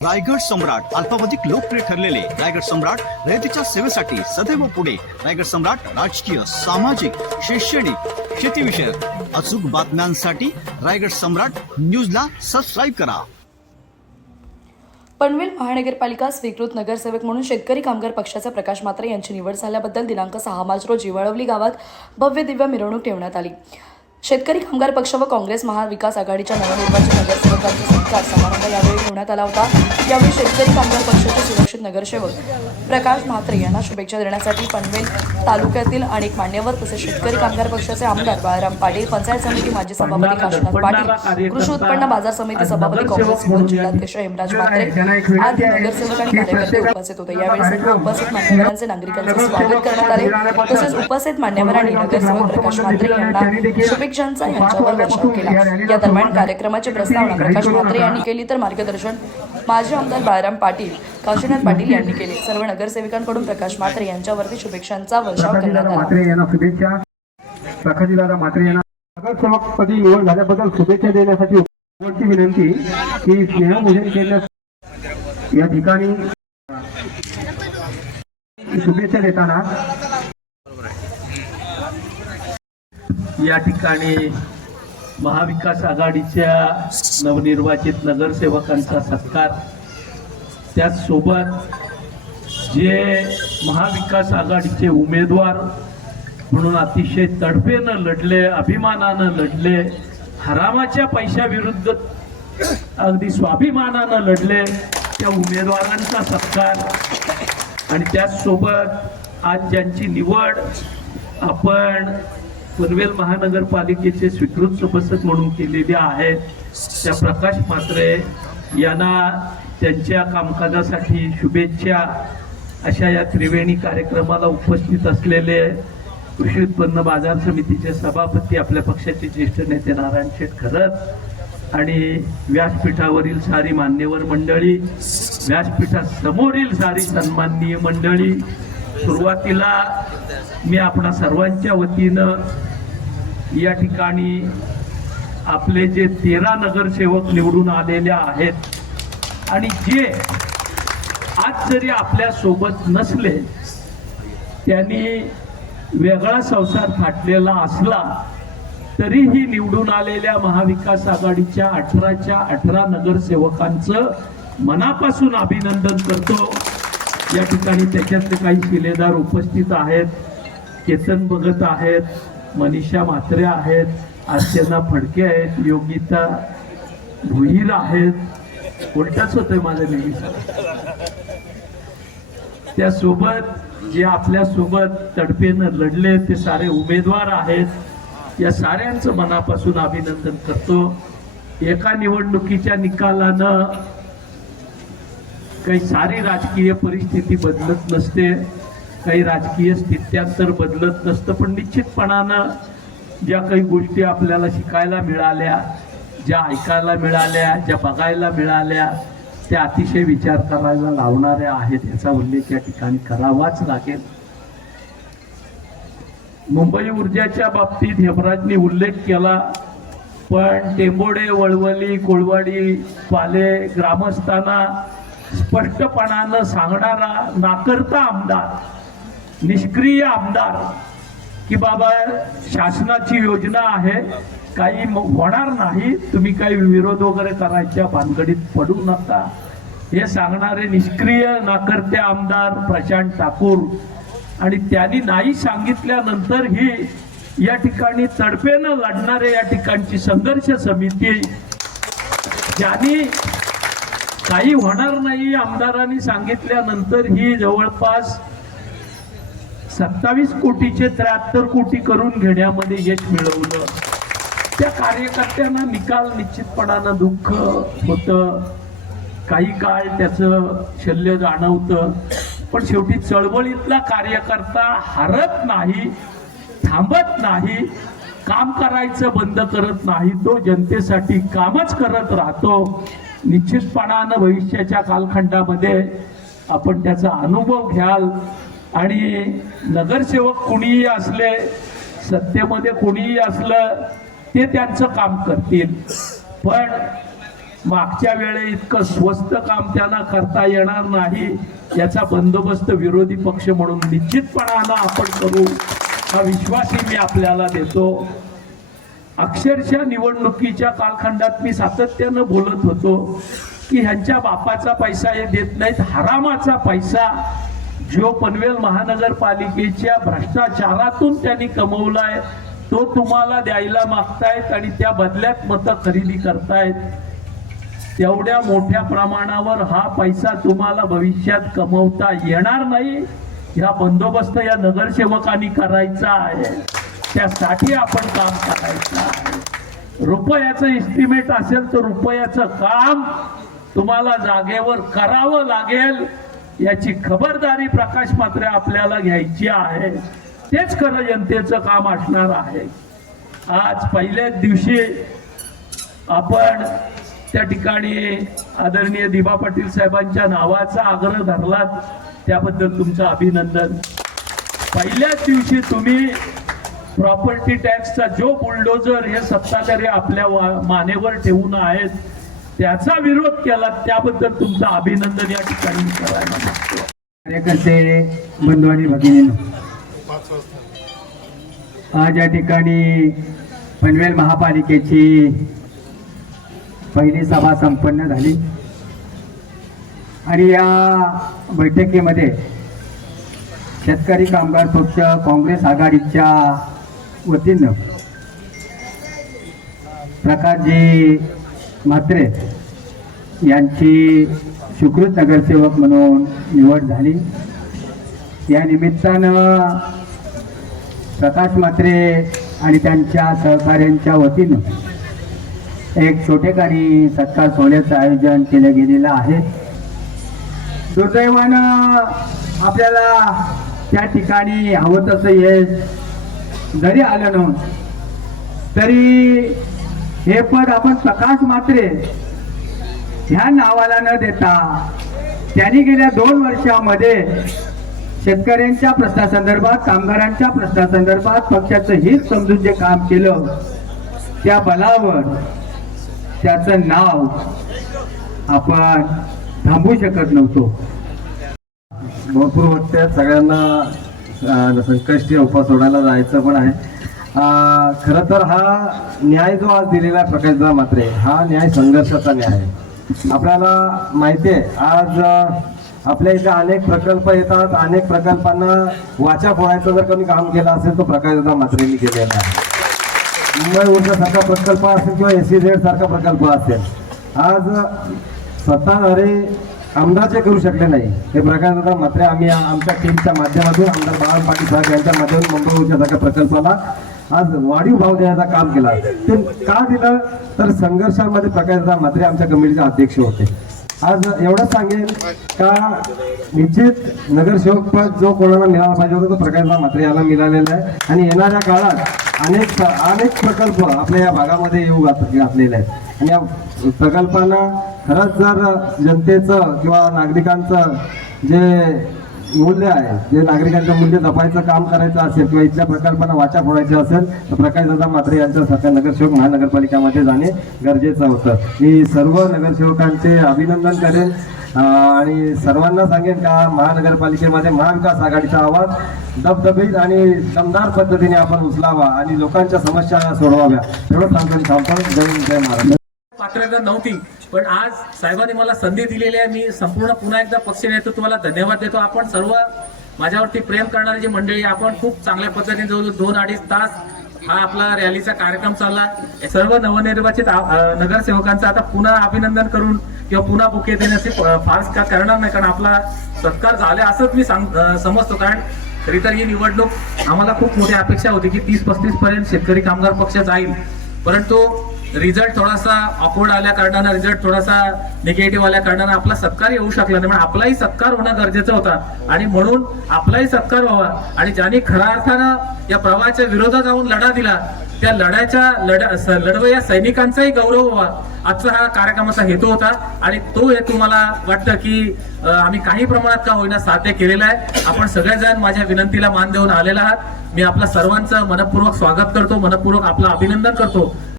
रायगड सम्राट अल्पावधिक लोकप्रिय ठरलेले रायगड सम्राट रयतेच्या सेवेसाठी सदैव पुढे. रायगड सम्राट राजकीय, सामाजिक, शैक्षणिक, शेतीविषयक अचूक बातम्यांसाठी रायगड सम्राट न्यूजला सबस्क्राईब करा. पनवेल महानगरपालिका स्वीकृत नगरसेवक म्हणून शेतकरी कामगार पक्षाचे प्रकाश म्हात्रे यांची निवड झाल्याबद्दल दिनांक 6 मार्च रोजी वळवली गावात भव्य दिव्य मिरवणूक ठेवण्यात आली. शेतकरी कामगार पक्ष व काँग्रेस महाविकास आघाडीच्या नवनिर्वाचित नगरसेवकांचा सत्कार समारंभ यावेळी ठेवण्यात आला होता. यावेळी शेतकरी कामगार पक्षाचे सुरक्षित नगरसेवक प्रकाश म्हात्रे यांना शुभेच्छा देण्यासाठी पनवेल तालुक्यातील अनेक मान्यवर तसेच शेतकरी कामगार पक्षाचे आमदार बाळाराम पाटील, पंचायत समिती माजी सभापती काशीनाथ पाटील, कृषी उत्पन्न बाजार समिती सभापती काँग्रेस जिल्हाध्यक्ष हेमराज म्हात्रे आदी नगरसेवक आणि कार्यकर्ते उपस्थित होते. यावेळी सर्व उपस्थित मान्यवरांचे नागरिकांचे स्वागत करण्यात आले. तसेच उपस्थित मान्यवरांनी नगरसेवक प्रकाश म्हात्रे यांना शुभेच्छांचा यांच्यावर वर्षाव केला. या दरम्यान कार्यक्रमाची प्रस्तावना प्रकाश म्हात्रे यांनी केली तर मार्गदर्शन माजी आमदार बाळाराम पाटील, काशीनाथ पाटील यांनी केले. सर्व नगरसेवकांकडून प्रकाश म्हात्रे यांच्यावरती शुभेच्छांचा वर्षाव करण्यात आला. प्रकाशदादा म्हात्रे यांना नगरसेवकपदी निवड झाल्याबद्दल शुभेच्छा देण्यासाठी उपस्थित विनंती की स्नेहपूजन केल्यास या ठिकाणी शुभेच्छा देताना या ठिकाणी महाविकास आघाडीच्या नवनिर्वाचित नगरसेवकांचा सत्कार, त्याचसोबत जे महाविकास आघाडीचे उमेदवार म्हणून अतिशय तडफेनं लढले, अभिमानानं लढले, हरामाच्या पैशाविरुद्ध अगदी स्वाभिमानानं लढले त्या उमेदवारांचा सत्कार आणि त्याचसोबत आज ज्यांची निवड आपण पनवेल महानगरपालिकेचे स्वीकृत सभासद म्हणून केलेले आहेत त्या प्रकाश म्हात्रे यांना त्यांच्या कामकाजासाठी शुभेच्छा. अशा या त्रिवेणी कार्यक्रमाला उपस्थित असलेले कृषी उत्पन्न बाजार समितीचे सभापती, आपल्या पक्षाचे ज्येष्ठ नेते नारायण शेठ खरत आणि व्यासपीठावरील सारी मान्यवर मंडळी, व्यासपीठासमोरील सारी सन्माननीय मंडळी, सुरुवातीला मी आपणा सर्वांच्या वतीनं या ठिकाणी आपले जे 13 नगरसेवक निवडून आलेले आहेत आणि जे आज जरी आपल्या सोबत नसले त्यांनी वेगळा संसार थाटलेला असला तरीही निवडून आलेल्या महाविकास आघाडीच्या 18च्या 18 नगरसेवकांचं मनापासून अभिनंदन करतो. या ठिकाणी त्याच्यातले काही शिलेदार उपस्थित आहेत, केतन भगत आहेत, मनीषा म्हात्रे आहेत, अर्चना फडके आहेत, योगिता भुईर आहेत, उलटाच होतंय माझं नेहमी. त्यासोबत जे आपल्या सोबत तडफेनं लढले ते सारे उमेदवार आहेत, या साऱ्यांचं मनापासून अभिनंदन करतो. एका निवडणुकीच्या निकालानं काही सारी राजकीय परिस्थिती बदलत नसते, काही राजकीय स्थित्यांतर बदलत नसतं, पण निश्चितपणानं ज्या काही गोष्टी आपल्याला शिकायला मिळाल्या, ज्या ऐकायला मिळाल्या, ज्या बघायला मिळाल्या त्या अतिशय विचार करायला लावणाऱ्या आहेत, याचा उल्लेख या ठिकाणी करावाच लागेल. मुंबई ऊर्जाच्या बाबतीत हेमराजनी उल्लेख केला, पण टेंबोडे, वळवली, कोळवाडी, पाले ग्रामस्थांना स्पष्टपणानं सांगणारा नाकर्ता आमदार, निष्क्रिय आमदार की बाबा शासनाची योजना आहे, काही होणार नाही, तुम्ही काही विरोध वगैरे करायच्या भानगडीत पडू नका, हे सांगणारे निष्क्रिय नाकर्ते आमदार प्रशांत ठाकूर. आणि त्यांनी नाही सांगितल्यानंतर ही या ठिकाणी तडफेनं लढणारे या ठिकाणची संघर्ष समिती, ज्यांनी काही होणार नाही आमदारांनी सांगितल्यानंतर ही जवळपास 27 कोटीचे 73 कोटी करून घेण्यामध्ये यश मिळवलं. त्या कार्यकर्त्यांना निकाल निश्चितपणानं दुःख होतं, काही काळ त्याचं शल्य जाणवतं, पण शेवटी चळवळीतला कार्यकर्ता हारत नाही, थांबत नाही, काम करायचं बंद करत नाही, तो जनतेसाठी कामच करत राहतो. निश्चितपणानं भविष्याच्या कालखंडामध्ये आपण त्याचा अनुभव घ्याल आणि नगरसेवक कोणीही असले, सत्तेमध्ये कोणीही असलं, ते त्यांचं काम करतील, पण मागच्या वेळे इतकं स्वस्त काम त्यांना करता येणार नाही, याचा बंदोबस्त विरोधी पक्ष म्हणून निश्चितपणानं आपण करू, हा विश्वासही मी आपल्याला देतो. अक्षरशः निवडणुकीच्या कालखंडात मी सातत्यानं बोलत होतो की ह्यांच्या बापाचा पैसा हे देत नाहीत, हरामाचा पैसा जो पनवेल महानगरपालिकेच्या भ्रष्टाचारातून त्यांनी कमवलाय तो तुम्हाला द्यायला मागतायत आणि त्या बदल्यात मतं खरेदी करतायत. तेवढ्या मोठ्या प्रमाणावर हा पैसा तुम्हाला भविष्यात कमवता येणार नाही. ह्या बंदोबस्त या नगरसेवकांनी करायचा आहे, त्यासाठी आपण काम करायचं आहे. रुपयाचं एस्टिमेट असेल तर रुपयाचं काम तुम्हाला जागेवर करावं लागेल, याची खबरदारी प्रकाश म्हात्रे आपल्याला घ्यायची आहे. तेच खरं जनतेचं काम असणार आहे. आज पहिल्याच दिवशी आपण त्या ठिकाणी आदरणीय दिबा पाटील साहेबांच्या नावाचा आग्रह धरलात, त्याबद्दल तुमचं अभिनंदन. पहिल्याच दिवशी तुम्ही प्रॉपर्टी टॅक्सचा जो बुलडोजर हे सत्ताधारी आपल्या मानेवर ठेवून आहेत त्याचा विरोध केला, त्याबद्दल तुमचं अभिनंदन या ठिकाणी करायला लागतो. कार्यकर्ते बंधू आणि भगिनींनो, आज या ठिकाणी पनवेल महापालिकेची पहिली सभा संपन्न झाली आणि या बैठकीमध्ये शेतकरी कामगार पक्ष काँग्रेस आघाडीच्या वतीनं प्रकाशजी म्हात्रे यांची सुकृत नगरसेवक म्हणून निवड झाली. या निमित्तानं प्रकाश म्हात्रे आणि त्यांच्या सहकाऱ्यांच्या वतीनं एक छोटेखानी सत्कार सोहळ्याचं आयोजन केलं गेलेलं आहे. दुर्दैवानं आपल्याला त्या ठिकाणी हवं तसं यश जरी आलं नव्हतं तरी हे पद आपण प्रकाश म्हात्रे ह्या नावाला न देता त्यांनी गेल्या 2 वर्षामध्ये शेतकऱ्यांच्या प्रश्नासंदर्भात, कामगारांच्या प्रश्नासंदर्भात पक्षाचं हित समजून जे काम केलं त्या बलावर त्याचं नाव आपण थांबवू शकत नव्हतो. भरपूर वाटते सगळ्यांना संकष्टी उपवास सोडायला जायचं पण आहे. खरं तर हा न्याय जो आज दिलेला आहे प्रकाशदा म्हात्रे, हा न्याय संघर्षाचा न्याय आहे. आपल्याला माहिती आहे आज आपल्या इथे अनेक प्रकल्प येतात, अनेक प्रकल्पांना वाचा फोडायचं जर कोणी काम केलं असेल तर प्रकाशदा म्हात्रेंनी केलेलं आहे. मुंबई ऊर्जासारखा प्रकल्प असेल किंवा SEZ सारखा प्रकल्प असेल, आज सत्ताधारी आमदारचे करू शकले नाही हे प्रकाशदा म्हात्रे आम्ही आमच्या टीमच्या माध्यमातून आमदार बाळा पाटील साहेब यांच्या माध्यमातून मुंबई ऊर्जासारख्या प्रकल्पाला आज वाढीव भाव देण्याचं काम केला. ते का दिलं तर संघर्षामध्ये प्रकाशदा म्हात्रे आमच्या कमिटीचे अध्यक्ष होते. आज एवढंच सांगेन का निश्चित नगरसेवक पद जो कोणाला मिळाला पाहिजे होता तो प्रकाशदा म्हात्रे याला मिळालेला आहे आणि येणाऱ्या काळात अनेक प्रकल्प आपल्या या भागामध्ये येऊ घातलेले आहेत आणि या प्रकल्पांना खरंच जर जनतेचं किंवा नागरिकांचं जे मूल्य आहे, जे नागरिकांचं मूल्य जपायचं काम करायचं असेल किंवा इथल्या प्रकल्पांना वाचा फोडायची असेल तर प्रकाशदादा म्हात्रे यांच्यासारख्या नगरसेवक महानगरपालिकामध्ये जाणे गरजेचं होतं. मी सर्व नगरसेवकांचे अभिनंदन करेन आणि सर्वांना सांगेन का महानगरपालिकेमध्ये महाविकास आघाडीचा आवाज दबदबीत आणि दमदार पद्धतीने आपण उचलावा आणि लोकांच्या समस्या सोडवाव्या. एवढं सांगून थांबतो. जय महाराष्ट्र. पात्रता नव्हती पण आज साहेबांनी मला संधी दिलेली आहे. मी संपूर्ण पुन्हा एकदा पक्ष नेतृत्वाला धन्यवाद देतो. आपण सर्व माझ्यावरती प्रेम करणारी जी मंडळी, आपण खूप चांगल्या पद्धतीने जवळ 2-2.5 तास हा आपला रॅलीचा कार्यक्रम चालला. समर्थ नवनिर्वाचित नगरसेवकांचं आता पुन्हा अभिनंदन करून किंवा पुन्हा बुके देण्याचे फारच का करणार नाही, कारण आपला सत्कार झाला असंच मी समजतो. कारण खरी तर ही निवडणूक आम्हाला खूप मोठी अपेक्षा होती की 30-35 पर्यंत शेतकरी कामगार पक्ष जाईल, परंतु रिझल्ट थोडासा ऑकवर्ड आल्या कारणानं, रिझल्ट थोडासा निगेटिव्ह आल्या कारणानं आपला सत्कार येऊ शकला नाही. पण आपलाही सत्कार होणं गरजेचं होता आणि म्हणून आपलाही सत्कार व्हावा आणि ज्यांनी खऱ्या अर्थानं या प्रवाहाच्या विरोधात जाऊन लढा दिला त्या लढवया सैनिकांचाही गौरव व्हावा, आजचा हा कार्यक्रमाचा हेतू होता आणि तो हेतू मला वाटतं की आम्ही काही प्रमाणात का होईना साध्य केलेला आहे. आपण सगळेजण माझ्या विनंतीला मान देऊन आलेला आहात. मी आपल्या सर्वांचं मनपूर्वक स्वागत करतो, मनपूर्वक आपलं अभिनंदन करतो.